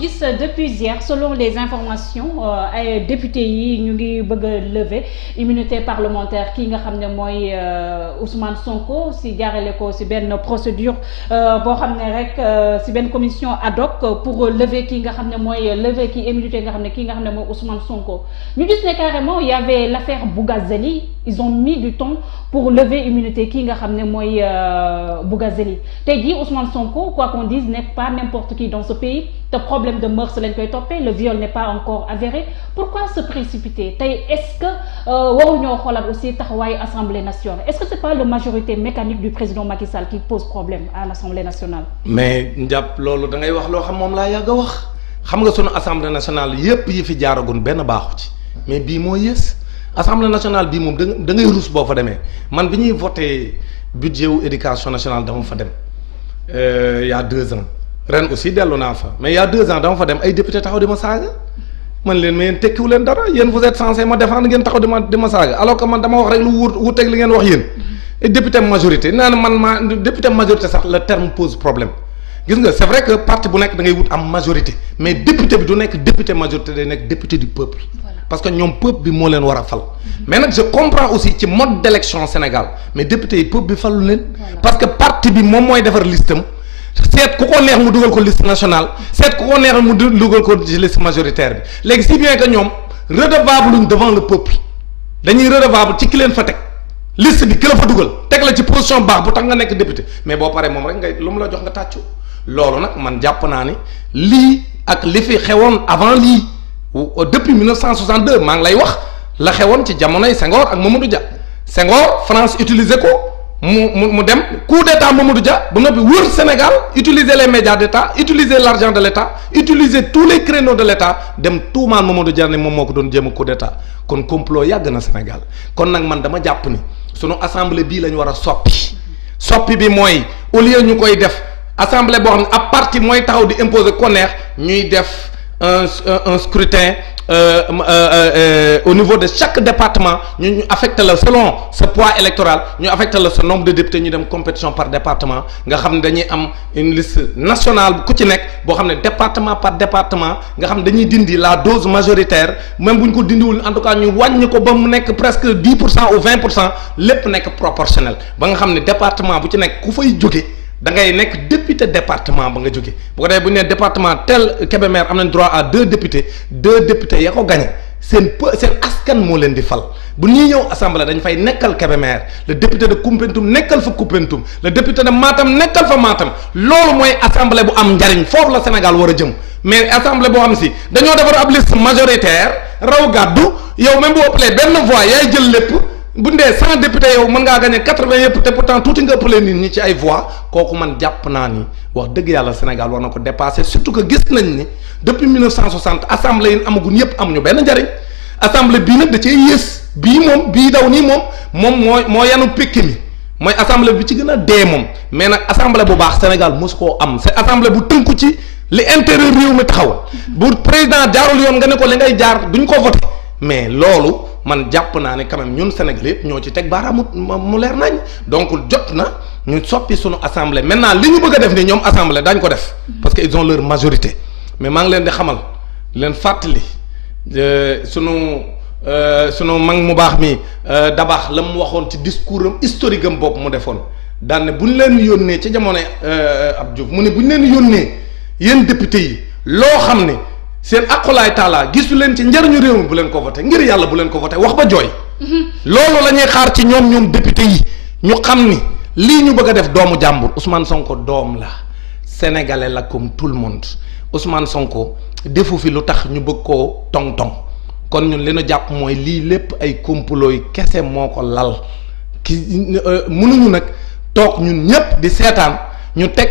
ñu gis depuis hier selon les informations ay députés yi ñu ngi bëgg a lever immunité parlementaire kii nga xam ne mooy Ousmane Sonko si jaarale ko si benn procédure boo xam ne rek si benn commission ad hoc pour lever kii nga xam ne mooy lever kii immunité nga xam ne kii nga xam ne mooy Ousmane Sonko ñu gis ne carrément il y avait l'affaire Bougazeli ils ont mis du temps pour lever immunité kii nga xam ne mooy Bougazeli tey jii Ousmane Sonko quoi qu'on dise n'est pas n'importe qui dans ce pays te problème de mœurs lañ koy toppee le viol n'est pas encore avéré pourquoi se précipiter tey est-ce que waruñoo xoolal aussi taxawaayu Assemblée nationale est-ce que c'est pas la majorité mécanique du président Macky Sall qui pose problème à l'Assemblée nationale. mais njàpp loolu da ngay wax loo xam moom laa yàgg a wax xam nga sunu Assemblée nationale yépp yi fi jaaragun benn baaxu ci mais bii moo yées Assemblée nationale bii moom da ngay ruus boo fa demee man bi ñuy voté budget wu éducation nationale dama fa dem y a 2 ans. ren aussi dellu naa fa mais il y a 2 ans dama fa dem ay député taxaw di ma saaga man leen mais yéen tekkiwu leen dara yéen vous êtes censé ma défendre ngeen taxaw di ma saaga alors que man dama wax rek lu wuuteeg li ngeen wax yéen député majorité naa ne man député majorité sax le terme pose problème gis nga c'est vrai que parti bu nekk da ngay wut am majorité mais député bi du nekk député majorité day nekk député du peuple parce que ñoom peuple bi moo leen war a fal mais nag je comprends aussi ci mode d'élection Sénégal mais député yi peuple bi falu leen parce que parti bi moom mooy defar listam seet ku ko neex mu dugal ko liste nationale seet ku ko neex mu dugal ko ci liste majoritaire bi léegi si bien que ñoom redevable luñ devant le peuple dañuy redevable ci ki leen fa teg liste bi ki la fa dugal teg la ci position baax bu tax nga nekk député mais boo paree moom rek ngay lu mu la jox nga tàccu loolu nag man jàpp naa ni lii ak li fi xewoon avant lii depuis 1962 maa ngi lay wax la xewoon ci jamonoy Senghor ak Mamadou Dia Senghor France utiliser ko mu dem coup d'état Mamadou Dia ba noppi wër Sénégal utiliser les médias d'état utiliser l'argent de l'état utiliser tous les créneaux de l'état dem tuumaal Mamadou Dia ne moom moo ko doon jéem a coup d'état kon complot yàgg na Sénégal kon nag man dama jàpp ni sunu assemblée bii la ñu war a soppi bi mooy au lieu ñu koy def assemblée boo xam ne ab parti mooy taxaw di imposer ko neex ñuy def un scrutin au niveau de chaque département ñu affecté la selon ce poids électoral ñu affecté la ce nombre de députés ñu dem compétition par département nga xam ne dañuy am une liste nationale ku ci nekk boo xam ne département par département nga xam ne dañuy dindi la dose majoritaire même bu ñu ko dindiwul en tout cas ñu wàññi ko ba mu nekk presque 10% ou 20% lépp nekk proportionnel ba nga xam ne département bu ci nekk ku fay jóge da ngay nekk député département ba nga jóge bu ko defee bu ñu nee département tel Kébémer am nañ droit à 2 députés ya ko gagné seen askan moo leen di fal bu ñuy ñëw assemblée dañ fay nekkal Kébémer le député de Koumpentoum nekkal fa Koumpentoum le député de Matam nekkal fa Matam loolu mooy assemblée bu am njariñ foofu la Sénégal war a jëm mais assemblée boo xam si dañoo defar ab liste majoritaire raw gàddu yow même bu ëppalee benn voix yaay jël lépp. bu ndee 100 députés yow mën ngaa gagner 80 yëpp te pourtant tuuti nga ëppale nit ñi ci ay voix kooku man jàpp naa ni wax dëgg yàlla Sénégal war na ko dépasser surtout que gis nañ ni depuis 1960 assemblée yi amagun yëpp amuñu benn njariñ assemblée bii nag da cee yées bii daw nii moom moo yanu pékki mi mooy assemblée bi ci gën a dee moom mais nag assemblée bu baax Sénégal mosu koo am c'est assemblée bu tënku ci li intérêt réew mi taxaw bu président jaarul yoon nga ne ko li ngay jaar duñ ko voté mais loolu man jàpp naa ne quand même ñun Sénégal yëpp ñoo ci teg baaraamu mu leer nañ donc jot na ñu soppi sunu assemblée maintenant li ñu bëgg a def ni ñoom assemblée dañ ko def parce que ils ont leur majorité mais maa ngi leen di xamal leen fàttali sunu mag mu baax mi dabaax la mu waxoon ci discours am historique am boobu mu defoon daan ne bu ñu leen yónnee ci jamono Abdou Diouf mu ne bu ñu leen yónnee yéen député yi loo xam ne seen aqulaay taalaa gisu leen ci njëriñu réew mi bu leen ko voté ngir yàlla bu leen ko voté wax ba jooy loolu la ñuy xaar ci ñoom député yi ñu xam ni lii ñu bëgg a def doomu jàmbur Ousmane Sonko doom la sénégalais la comme tout le monde Ousmane Sonko defu fi lu tax ñu bëgg koo tong-tong kon ñun li ñu jàpp mooy lii lépp ay complot yi kese moo ko lal mënuñu nag toog ñun ñépp di seetaan ñu teg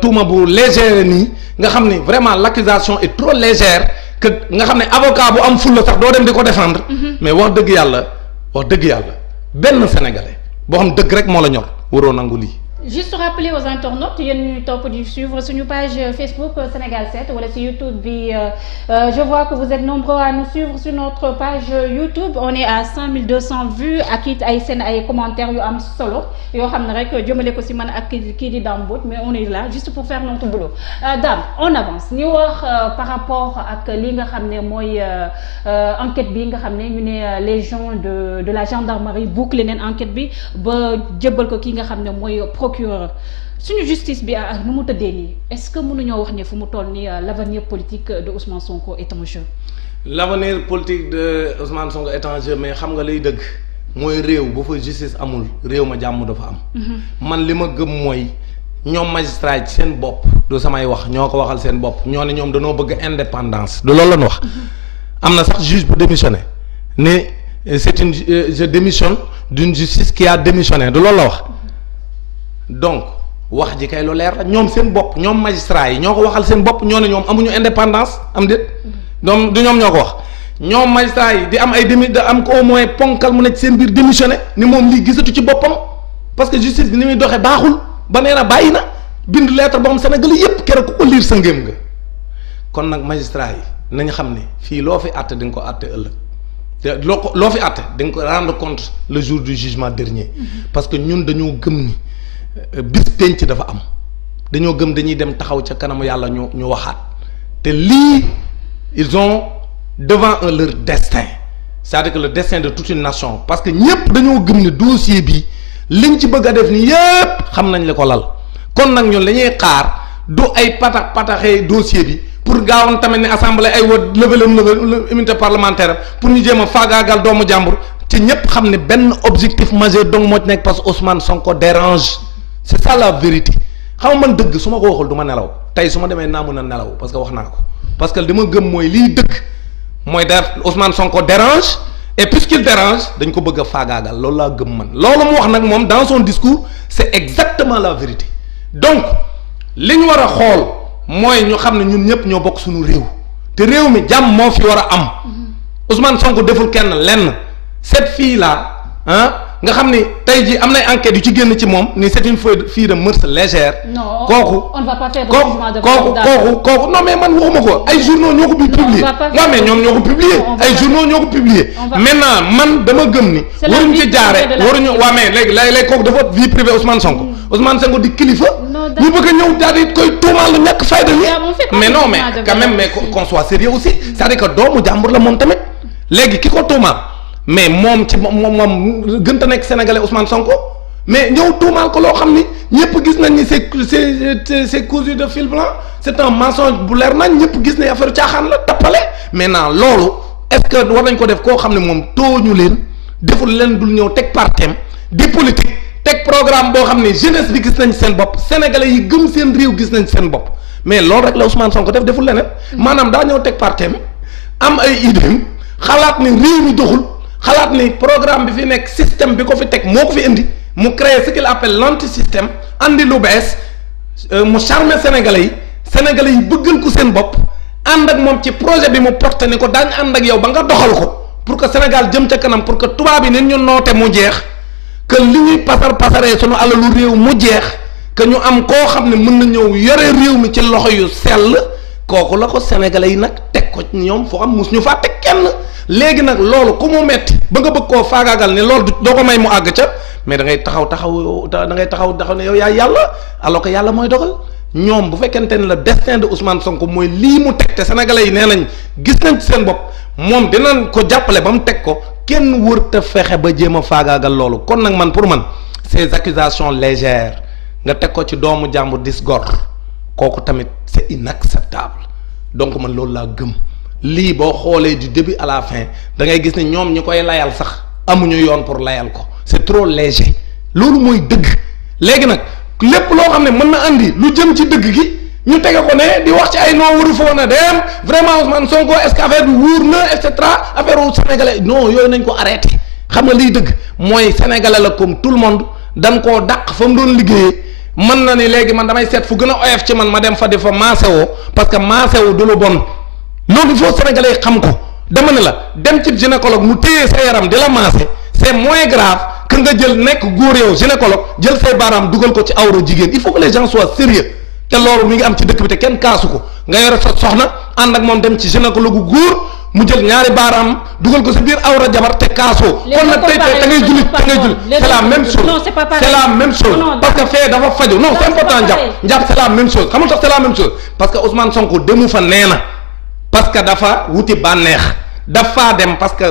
tuuma bu légère nii nga xam ni vraiment l'accusation est trop légère que nga xam ne avocat bu am fulla sax doo dem di ko défendre mais wax dëgg yàlla benn sénégalais boo xam dëgg rek moo la ñor waroo nangu lii juste rappeler aux internautes yéen ñuy topp di suivre suñu page Facebook Sénégal 7 wala ci YouTube bi je vois que vous êtes nombreux à nous suivre sur notre page YouTube on est à 5200 vues ak it ay seen ay commentaires yu am solo yoo xam ne rek jëmale ko ci man ak kii di Dame Mbodj mais on est là juste pour faire notre boulot Dame on avance ñu wax par rapport ak li nga xam ne mooy enquête bi nga xam ne ñu ne les gens de la gendarmerie boucler neen enquête bi ba jëbbal ko ki nga xam ne mooy procureur suñu justice bi ak nu mu tëddee nii est-ce que mënuñoo wax ne fu mu toll nii l'avenir politique de Ousmane Sonko est en jeu. L'avenir politique de Ousmane Sonko est en jeu mais xam nga lay dëgg mooy réew bu fa justice amul réew ma jàmm dafa am. man li ma gëm mooy ñoom magistrat yi seen bopp du samay wax ñoo ko waxal seen bopp ñoo ne ñoom dañoo bëgg indépendance du loolu lañ wax. am na sax juge bu démissionné ne c'est une je démissionne d'une justice qui a démissionné du loolu la wax. donc wax ji kay lu leer la ñoom seen bopp ñoom magistrat yi ñoo ko waxal seen bopp ñoo ne ñoom amuñu indépendance am déet ñoom du ñoom ñoo ko wax ñoom magistrat yi di am ay da am ko au moins ponkal mu ne ci seen biir démissionné ni moom lii gisatu ci boppam parce que justice bi ni muy doxee baaxul ba nee na bàyyi na bind lettre boo xam Sénégal yépp keroog ku ko liir sa ngéem nga kon nag magistrat yi nañ xam ne fii loo fi àtte di nga ko àtte ëllëg te loo fi àtte di nga ko rendre compte le jour du jugement dernier parce que ñun dañoo gëm ni bis penc dafa am dañoo gëm dañuy dem taxaw ca kanamu yàlla ñu waxaat te lii ils ont devant eux leur destin c'est-à-dire que le destin de toute une nation parce que ñëpp dañoo gëm ne dossier bi liñ ci bëgg a def ni yëpp xam nañ li ko lal kon nag ñun la ñuy xaar du ay pataxee dossier bi pour gaawoon tamit ne assemblée ay woo lever immunité parlementaire pour ñu jéem a faagaagal doomu jàmbur ci ñëpp xam ne benn objectif majeur donc moo ci nekk parce que Ousmane Sonko dérange. c'est ça la vérité xam nga man dëgg su ma ko waxul du ma nelaw tey su ma demee naa mën a nelaw parce que wax naa ko parce que li ma gëm mooy liy dëgg mooy def Ousmane Sonko dérange et puisqu'il dérange dañ ko bëgg a faagaagal loolu laa gëm man loolu mu wax nag moom dans son discours c'est exactement la vérité donc li ñu war a xool mooy ñu xam ne ñun ñëpp ñoo bokk suñu réew te réew mi jàmm moo fi war a am Ousmane Sonko deful kenn lenn cette fille là nga xam ni tey jii am nay enquêtes yu ci génn ci moom ni c'est une fille de mœurs légère. non kooku on ne va pas faire de jugement de kooku non mais man waxuma ko ay journaux ñoo ko publier non mais ñoom ñoo ko publier ay journaux ñoo ko publier maintenant man dama gëm ni waruñ ci jaare waruñu waa mais léegi kooku dafa vie privée Ousmane Sonko Ousmane Sonko di kilifa ñu bëgg a ñëw daal di koy tuumaal lu ñàkk fayda ni mais non mais quand même mais qu'on soit sérieux aussi c'est-à-dire que doomu jàmbur la moom tamit léegi ki ko tuumaal mais moom ci moom gënta nekk sénégalais Ousmane Sonko mais ñëw tuumaal ko loo xam ni ñëpp gis nañ ni c'est cousu de fil blanc c'est un mensonge bu leer nañ ñëpp gis ne affaire caaxaan la tappale maintenant loolu est-ce que war nañ ko def koo xam ne moom tooñu leen deful leen dul ñëw teg partem di politique teg programme boo xam ne jeunesse bi gis nañ seen bopp sénégalais yi gëm seen réew gis nañ seen bopp mais loolu rek la Ousmane Sonko deful leneen maanaam daa ñëw teg partem am ay idéem xalaat ni réew mi doxul xalaat ni programme bi fi nekk système bi ko fi teg moo ko fi indi mu créer ce qu'il appelle l'anti-système andi lu bees mu charmer sénégalais yi bëggal ko seen bopp ànd ak moom ci projet bi mu porté ni ko daañ ànd ak yow ba nga doxal ko pour que Sénégal jëm ca kanam pour que tubaab yi neen ñu noote mu jeex que li ñuy pasaree sunu alalu réew mu jeex que ñu am koo xam ne mën na ñëw yore réew mi ci loxo yu sell kooku la ko sénégalais yi nag teg ko ñoom foo xam mus ñu faa teg kenn léegi nag loolu ku mu metti ba nga bëgg koo faagaagal ne loolu doo ko may mu àgg ca mais da ngay taxaw ne yow yaay yàlla alors que yàlla mooy dogal ñoom bu fekkente ne le destin de Ousmane Sonko mooy lii mu teg te sénégalais yi nee nañ gis nañ ci seen bopp moom dinañ ko jàppale ba mu teg ko kenn wërta fexe ba jéem a faagaagal loolu kon nag man pour man ces accusations légères nga teg ko ci doomu jàmbur dis gor kooku tamit c'est inacceptable donc man loolu laa gëm lii boo xoolee du début à la fin da ngay gis ne ñoom ñi koy layal sax amuñu yoon pour layal ko c'est trop léger loolu mooy dëgg léegi nag lépp loo xam ne mën na andi lu jëm ci dëgg gi ñu tege ko ne di wax ci ay noo waru foo na dem vraiment Ousmane Sonko est-ce que affaire bi wuur na et cetera affaire u sénégalais non yooyu nañ ko arrêté xam nga liy dëgg mooy sénégalais la comme tout le monde dañ koo dàq fa mu doon liggéeyee mën na ni léegi man damay seet fu gën a oyof ci man ma dem fa di fa maasewoo parce que maasewu du lu bon loolu il faut sénégalais xam ko dama ne la dem ci gynécologue mu téye sa yaram di la maase c'est moins grave que nga jël nekk góor yow gynécologue jël say baaraam dugal ko ci awra jigéen il faut que les gens soient sérieux te loolu mi ngi am ci dëkk bi te kenn kaasu ko nga yore sa soxna ànd ak moom dem ci gynécologue góor mu jël ñaari baaraam dugal ko sa biir awra jabar te kaasoo. kon nag tey da ngay jullit c'est la même chose. non c'est pas pareil. c'est la même chose parce que fee dafa faju non c'est important njàpp c'est la même chose xam nga tax c'est la même chose parce que Ousmane Sonko demu fa nee na parce que dafa wuti bànneex dafa dem parce que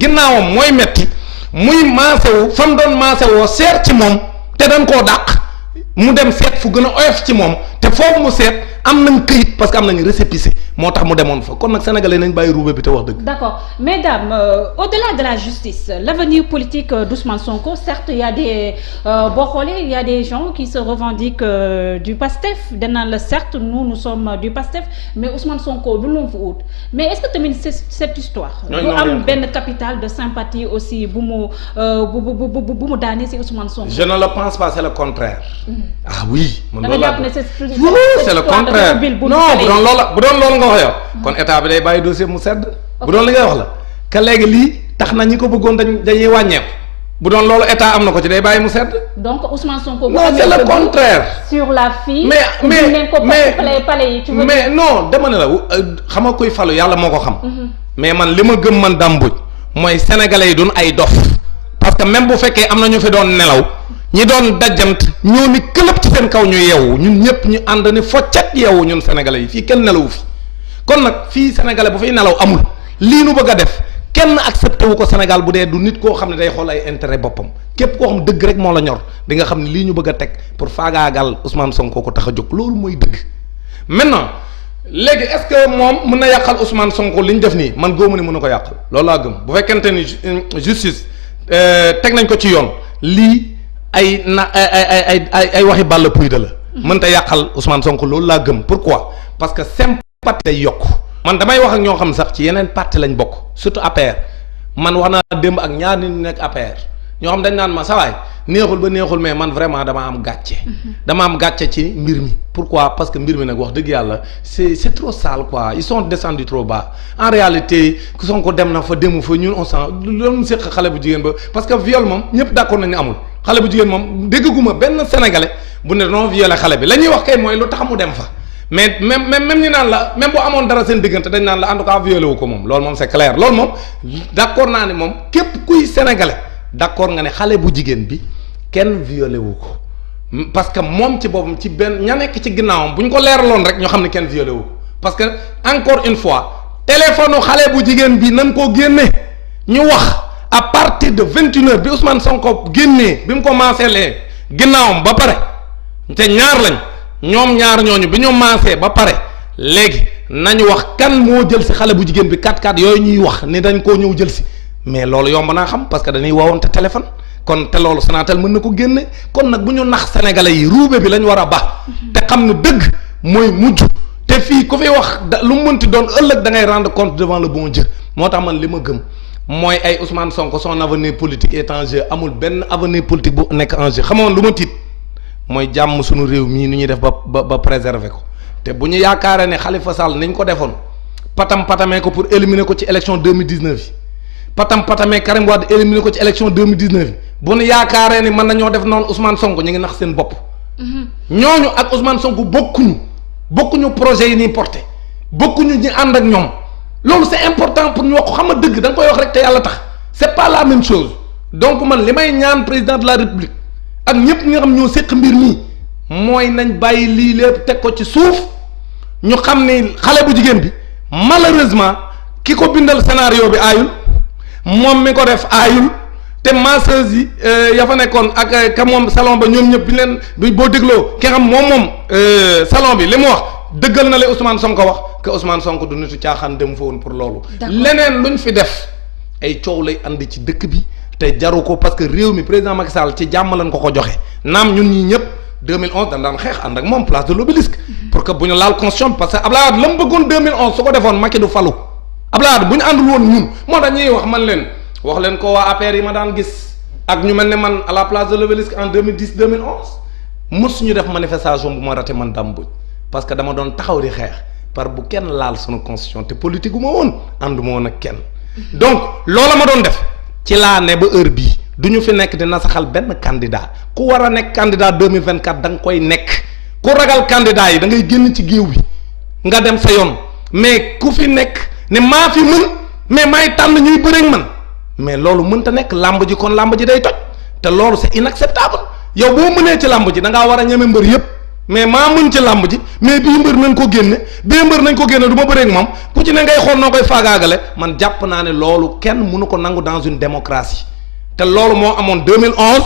ginnaawam mooy metti muy maasewu fa mu doon maasewoo seet ci moom te dañ koo dàq mu dem seet fu gën a oyof ci moom te foofu mu seet am nañ këyit parce que am nañ récépissé moo tax mu demoon fa kon nag sénégalais nañ bàyyi roube bi te wax dëgg. D'accord. Mesdames, au-delà de la justice, l'avenir politique d'Ousmane Sonko, certes, il y a des il y a des gens qui se revendiquent du PASTEF. Certes, nous sommes du PASTEF, mais Ousmane Sonko, nous l'avons fait. Mais est-ce que tu as cette histoire? Nous avons une capitale de sympathie aussi pour nous donner c'est Ousmane Sonko. Je ne le pense pas, c'est le contraire. Ah oui, c'est le contraire. Non, bu doon loolu nga wax yow kon état bi day bàyyi dossier mu sedd bu doon li ngay wax la que léegi lii tax na ñi ko bëggoon dañuy wàññeeku bu doon loolu état am na ko ci day bàyyi mu sedd. Donc Ousmane Sonko. non c'est le contraire. sur la fille. mais non dama ne la xam nga koy falu yàlla moo ko xam. mais man li ma gëm man Dame Mbodj mooy sénégalais yi doon ay dof parce que même bu fekkee am na ñu fi doon nelaw ñi doon dajjant ñoo ni këlëb ci seen kaw ñu yeewu ñun ñëpp ñu ànd ni foccet yeewu ñun sénégalais yi fii kenn nelawu fi kon nag fii sénégalais bu fiy nelaw amul lii nu bëgg a def kenn accepté wu ko Sénégal bu dee du nit koo xam ne day xool ay intérêt boppam képp koo xam dëgg rek moo la ñor di nga xam ne lii ñu bëgg a teg pour faagaagal Ousmane Sonko ko tax a jóg loolu mooy dëgg. maintenant léegi est-ce que moom mën na yàqal Ousmane Sonko li ñu def nii man góobu ne mën na ko yàqal loolu laa gëm bu fekkente ni justice teg nañ ko ci yoon lii. ay waxi bàll puy de la mënta yàqal Ousmane Sonko loolu laa gëm pourquoi parce que sympathie day yokk man damay wax ak ñoo xam sax ci yeneen parti lañ bokk surtout APR man wax naa démb ak ñaar nit ñi nekk APR ñoo xam dañ naan ma sawaay neexul ba neexul mais man vraiment dama am gàcce ci mbir mi pourquoi parce que mbir mi nag wax dëgg yàlla c'est trop sale quoi ils sont descendus trop bas en réalité Sonko dem na fa demu fa ñun on sent loolu séq xale bu jigéen ba parce que viol moom ñëpp d'accord nañu amul xale bu jigéen moom dégguma benn sénégalais bu ne non violé xale bi la ñuy wax kay mooy lu tax mu dem fa mais même ñu naan la même bu amoon dara seen diggante dañ naan la en tout cas violé wu ko moom loolu moom c'est clair loolu moom d'accord naa ne moom képp kuy sénégalais d'accord nga ne xale bu jigéen bi kenn violé wu ko parce que moom ci boppam ci benn ña nekk ci ginnaawam bu ñu ko leeraloon rek ñoo xam ne kenn violé wu ko parce que encore une fois téléphone xale bu jigéen bi nan koo génne ñu wax à partir de 21h bi Ousmane Sonko génnee bi mu ko maaseelee ginnaawam ba pare te ñaar lañ ñoom ñaar ñooñu bi ñu maasee ba pare léegi nañu wax kan moo jël si xale bu jigéen bi 4x4 yooyu ñuy wax ni dañ koo ñëw jël si mais loolu yomb naa xam parce que dañuy woowante téléphone kon te loolu Sonatel mën na ko génne kon nag bu ñu nax sénégalais yi ruube bi lañ war a baax te xam ne dëgg mooy mujj te fii ku fi wax lu mu mënti doon ëllëg da ngay rendre compte devant le bon Dieu moo tax man li ma gëm mooy ay Ousmane Sonko son avenir politique est en jeu amul benn avenir politique bu nekk en jeu xamoon lu ma tiit mooy jàmm suñu réew mii nu ñuy def ba préserver ko te bu ñu yaakaaree ne Khalifa Sall niñ ko defoon patamee ko pour éliminer ko ci élection 2019 yi patamee Karim Wade éliminer ko ci élection 2019 yi bu ñu yaakaaree ni mën nañoo def noonu Ousmane Sonko ñu ngi nax seen bopp ñooñu ak Ousmane Sonko bokkuñu projet yi nii porté bokkuñu ñi ànd ak ñoom loolu c'est important pour ñu wax ko xam nga dëgg da nga koy wax rek te yàlla tax c'est pas la même chose donc man li may ñaan président de la république ak ñëpp ñi nga xam ñoo séq mbir mi mooy nañ bàyyi lii lépp teg ko ci suuf ñu xam ni xale bu jigéen bi malheureusement ki ko bindal scénario bi aayul moom mi ko def aayul te masseuse yi ya fa nekkoon ak ka moom salon ba ñoom ñëpp bi leen boo dégloo ki nga xam moom salon bi li mu wax dëggal na le Ousmane Sonko wax que Ousmane Sonko du nitu caaxaan dem fa woon pour loolu. leneen luñ fi def ay coow lay andi ci dëkk bi te jaru ko parce que réew mi président Macky Sall ci jàmm lañ ko joxe naam ñun ñii ñëpp 2011 dañ daan xeex ànd ak moom place de l'Obélisque pour que bu ñu laal constitution parce que Abdoulaye Wade la mu bëggoon 2011 su ko defoon Macky du falu Abdoulaye Wade bu ñu àndul woon ñun moo tax ñuy wax man leen wax leen ko waa APR yi ma daan gis ak ñu mel ne man à la place de l'Obélisque en 2010 2011 mosuñu def manifestation bu ma raté man Dame Mbodj parce que dama doon taxaw di xeex par bu kenn laal sunu constitution te politique gu ma woon ànduma woon ak kenn donc loola ma doon def ci laa ne ba heure bii du ñu fi nekk di nasaxal benn candidat ku war a nekk candidat 2024 da nga koy nekk ku ragal candidat yi da ngay génn ci géew bi nga dem sa yoon mais ku fi nekk ne maa fi mën mais maay tànn ñuy bëreeg man mais loolu mënta nekk làmb ji kon làmb ji day toj te loolu c'est inacceptable yow boo mënee ci làmb ji da ngaa war a ñeme mbër yëpp mais maa mën ci làmb ji mais bii mbër nañ ko génne bii mbër nañ ko génne du ma bëreeg moom ku ci ne ngay xool noo koy faagaagale man jàpp naa ne loolu kenn mënu ko nangu dans une démocratie te loolu moo amoon 2011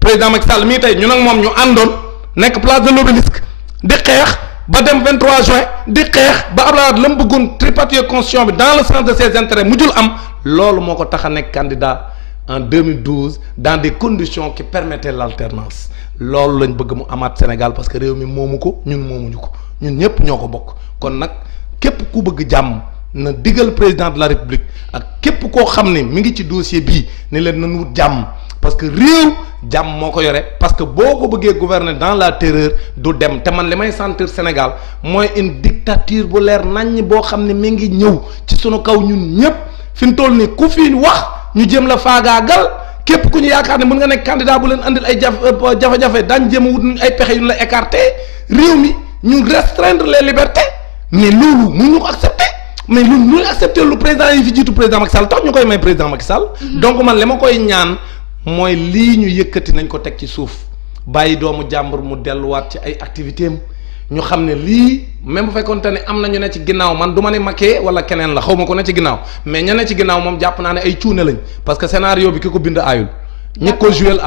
président Macky Sall mii tey ñun ak moom ñu àndoon nekk place de l'Obélisque di xeex ba dem 23 juin di xeex ba Abdoulaye Wade la mu bëggoon tripatouiller constitution bi dans le sens de ses intérêts mujjul am loolu moo ko tax a nekk candidat en 2012 dans des conditions qui permettaient l'alternance loolu lañ bëgg mu amaat Sénégal parce que réew mi moomu ko ñun moomuñu ko ñun ñëpp ñoo ko bokk kon nag képp ku bëgg jàmm na digal président de la République ak képp koo xam ne mi ngi ci dossier bii ne leen nañ wut jàmm parce que réew jàmm moo ko yore parce que boo ko bëggee gouverner dans la terreur du dem te man li may sentir Sénégal mooy une dictature bu leer naññ boo xam ne mi ngi ñëw ci sunu kaw ñun ñëpp fi mu toll nii ku fi wax ñu jëm la faagaagal képp ku ñu yaakaar ne mën nga nekk candidat bu leen andil ay jafe-jafe daañ jéem a wut ay pexe yu ñu la écarté réew mi ñu restreindre les libertés mais loolu mun ñu ko accepter mais lu ñu accepter lu président yi fi jiitu président Macky Sall tax ñu koy may président Macky Sall donc man li ma koy ñaan mooy lii ñu yëkkati nañ ko teg ci suuf bàyyi doomu jàmbur mu delluwaat ci ay activité am ñu xam ne lii même bu fekkoonte ne am na ñu ne ci ginnaaw man du ma ne Macky wala keneen la xaw ma ko ne ci ginnaaw mais ña ne ci ginnaaw moom jàpp naa ne ay cuune lañ parce que scénario bi ki ko bind aayul ñi ko joué aayul